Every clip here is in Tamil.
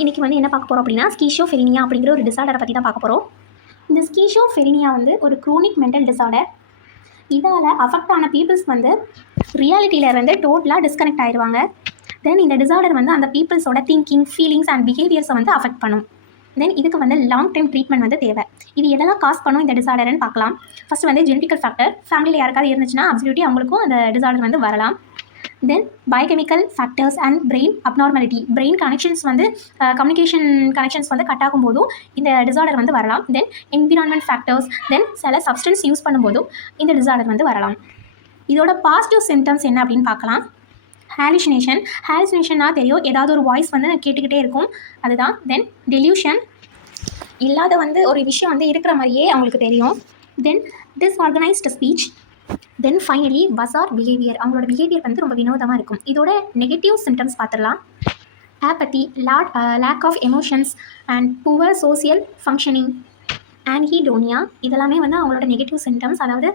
இன்றைக்கி வந்து என்ன பார்க்க போகிறோம் அப்படின்னா ஸ்கீஷோஃப்ரெனியா அப்படிங்கிற ஒரு டிசார்டரை பற்றி தான் பார்க்க போகிறோம். இந்த ஸ்கீஷோஃப்ரெனியா வந்து ஒரு க்ரோனிக் மென்டல் டிசார்டர். இதால் அஃபெக்ட் ஆன பீப்புள்ஸ் வந்து ரியாலிட்டியிலேருந்து டோட்டலாக டிஸ்கனெக்ட் ஆயிடுவாங்க. தென் இந்த டிசார்டர் வந்து அந்த பீப்புள்ஸோட திங்கிங், ஃபீலிங்ஸ் அண்ட் பிஹேவியர்ஸை வந்து அஃபெக்ட் பண்ணும். தென் இதுக்கு வந்து லாங் டைம் ட்ரீட்மெண்ட் வந்து தேவை. இது எதெல்லாம் காஸ் பண்ணும் இந்த டிசார்டர்னு பார்க்கலாம். ஃபஸ்ட் வந்து ஜெனடிக்கல் ஃபேக்டர். ஃபேமிலியில் யாருக்காவது இருந்துச்சுன்னா அப்சல்யூட்லி அவங்களுக்கும் அந்த டிசார்டர் வந்து வரலாம். Then biochemical factors and brain abnormality. Brain connections வந்து கம்யூனிகேஷன் கனெக்ஷன்ஸ் வந்து கட் ஆகும் போதும் இந்த டிசார்டர் வந்து வரலாம். தென் என்விரான்மெண்ட் ஃபேக்டர்ஸ், தென் சில சப்ஸ்டன்ஸ் யூஸ் பண்ணும்போதும் இந்த டிசார்டர் வந்து வரலாம். இதோட பாசிட்டிவ் சிம்டம்ஸ் என்ன அப்படின்னு பார்க்கலாம். ஹாலுசினேஷன்னா தெரியும், ஏதாவது ஒரு வாய்ஸ் வந்து கேட்டுக்கிட்டே இருக்கும், அதுதான். தென் டெலியூஷன், இல்லாத வந்து ஒரு விஷயம் வந்து இருக்கிற மாதிரியே அவங்களுக்கு தெரியும். Then disorganised speech. Then finally bizarre behaviour. அவங்களோட பிஹேவியர் வந்து ரொம்ப வினோதமாக இருக்கும். இதோட நெகட்டிவ் சிம்டம்ஸ் பார்த்துடலாம். Apathy, lack of emotions and poor social functioning, anhedonia. இதெல்லாமே வந்து அவங்களோட நெகட்டிவ் சிம்டம்ஸ். அதாவது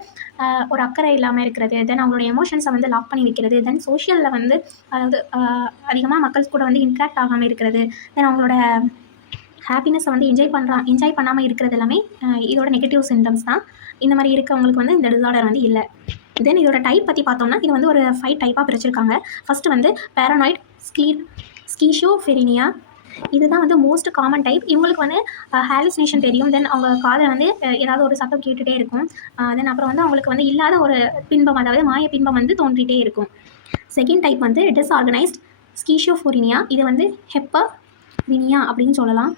ஒரு அக்கறை இல்லாமல் இருக்கிறது, தென் அவங்களோட எமோஷன்ஸை வந்து லாக் பண்ணி வைக்கிறது, தென் சோஷியலில் வந்து அதாவது அதிகமாக மக்கள் கூட வந்து இன்ட்ராக்ட் ஆகாமல் இருக்கிறது, தென் அவங்களோட ஹாப்பினஸை வந்து என்ஜாய் பண்ணாமல் இருக்கிறது எல்லாமே இதோட நெகட்டிவ் சிம்டம்ஸ் தான். இந்த மாதிரி இருக்கவங்களுக்கு வந்து இந்த டிசார்டர் வந்து இல்லை. தென் இதோட டைப் பற்றி பார்த்தோம்னா இது வந்து ஒரு 5 டைப்பாக பிரிச்சிருக்காங்க. ஃபஸ்ட்டு வந்து பேரனாய்ட் ஸ்கீஷோஃப்ரெனியா. இதுதான் வந்து மோஸ்ட் காமன் டைப். இவங்களுக்கு வந்து ஹாலுசினேஷன் தெரியும், தென் அவங்க காதில் வந்து ஏதாவது ஒரு சத்தம் கேட்டுகிட்டே இருக்கும். தென் அப்புறம் வந்து அவங்களுக்கு வந்து இல்லாத ஒரு பின்பம், அதாவது மாய பின்பம் வந்து தோன்றிகிட்டே இருக்கும். செகண்ட் டைப் வந்து டிஸ்ஆர்கனைஸ்ட் ஸ்கீஷோஃப்ரெனியா. இது வந்து ஹெப்பர்வினியா அப்படின்னு சொல்லலாம்.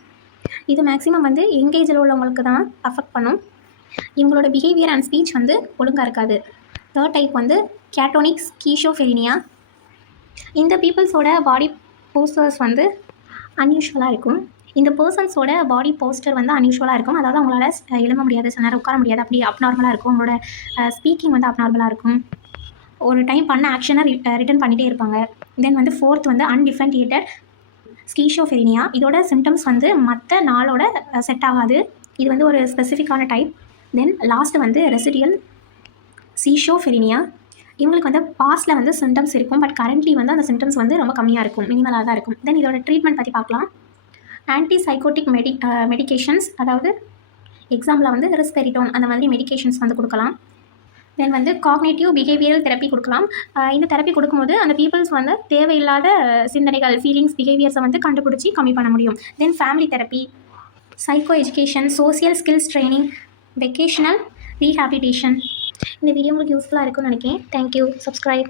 இது மேக்ஸிமம் வந்து எங்கேஜில் உள்ளவங்களுக்கு தான் அஃபெக்ட் பண்ணும். இவங்களோட பிஹேவியர் அண்ட் ஸ்பீச் வந்து ஒழுங்காக இருக்காது. தேர்ட் டைப் வந்து கேட்டோனிக் ஸ்கீஷோஃப்ரெனியா. இந்த பீப்புள்ஸோட பாடி போஸ்டர்ஸ் வந்து அன்யூஷுவலாக இருக்கும். இந்த பர்சன்ஸோட பாடி போஸ்டர் வந்து அன்யூஷுவலாக இருக்கும். அதாவது அவங்களால எழுத முடியாது, சில நேரம் உட்கார முடியாது, அப்படி அப்நார்மலாக இருக்கும். அவங்களோட ஸ்பீக்கிங் வந்து அப்நார்மலாக இருக்கும். ஒரு டைம் பண்ண ஆக்ஷனை ரிட்டர்ன் பண்ணிகிட்டே இருப்பாங்க. தென் வந்து ஃபோர்த் வந்து அன்டிஃபரன்ஷியேட்டட் ஸ்கீஷோஃப்ரெனியா. இதோட சிம்டம்ஸ் வந்து மற்ற நாளோட செட் ஆகாது. இது வந்து ஒரு ஸ்பெசிஃபிக்கான டைப். தென் லாஸ்ட்டு வந்து ரெசிடியல் ஸ்கீஷோஃப்ரெனியா. இவங்களுக்கு வந்து பாஸ்ட்டில் வந்து சிம்டம்ஸ் இருக்கும், பட் கரண்ட்லி வந்து அந்த சிம்டம்ஸ் வந்து ரொம்ப கம்மியாக இருக்கும், மினிமலாக தான் இருக்கும். தென் இதோட ட்ரீட்மெண்ட் பற்றி பார்க்கலாம். ஆன்டிசைக்கோட்டிக் மெடிகேஷன்ஸ், அதாவது எக்ஸாம்பிள் வந்து ரிஸ்பெரிடோன் அந்த மாதிரி மெடிகேஷன்ஸ் வந்து கொடுக்கலாம். தென் வந்து காக்னேட்டிவ் பிஹேவியரல் தெரப்பி கொடுக்கலாம். இந்த தெரப்பி கொடுக்கும்போது அந்த பீப்புள்ஸ் வந்து தேவையில்லாத சிந்தனைகள், ஃபீலிங்ஸ், பிஹேவியர்ஸை வந்து கண்டுபிடிச்சி கம்மி பண்ண முடியும். Then family therapy, psycho education, social skills training, vocational rehabilitation. இந்த வீடியோ உங்களுக்கு யூஸ்ஃபுல்லாக இருக்கும்னு நினைக்கிறேன். தேங்க்யூ. சப்ஸ்கிரைப்.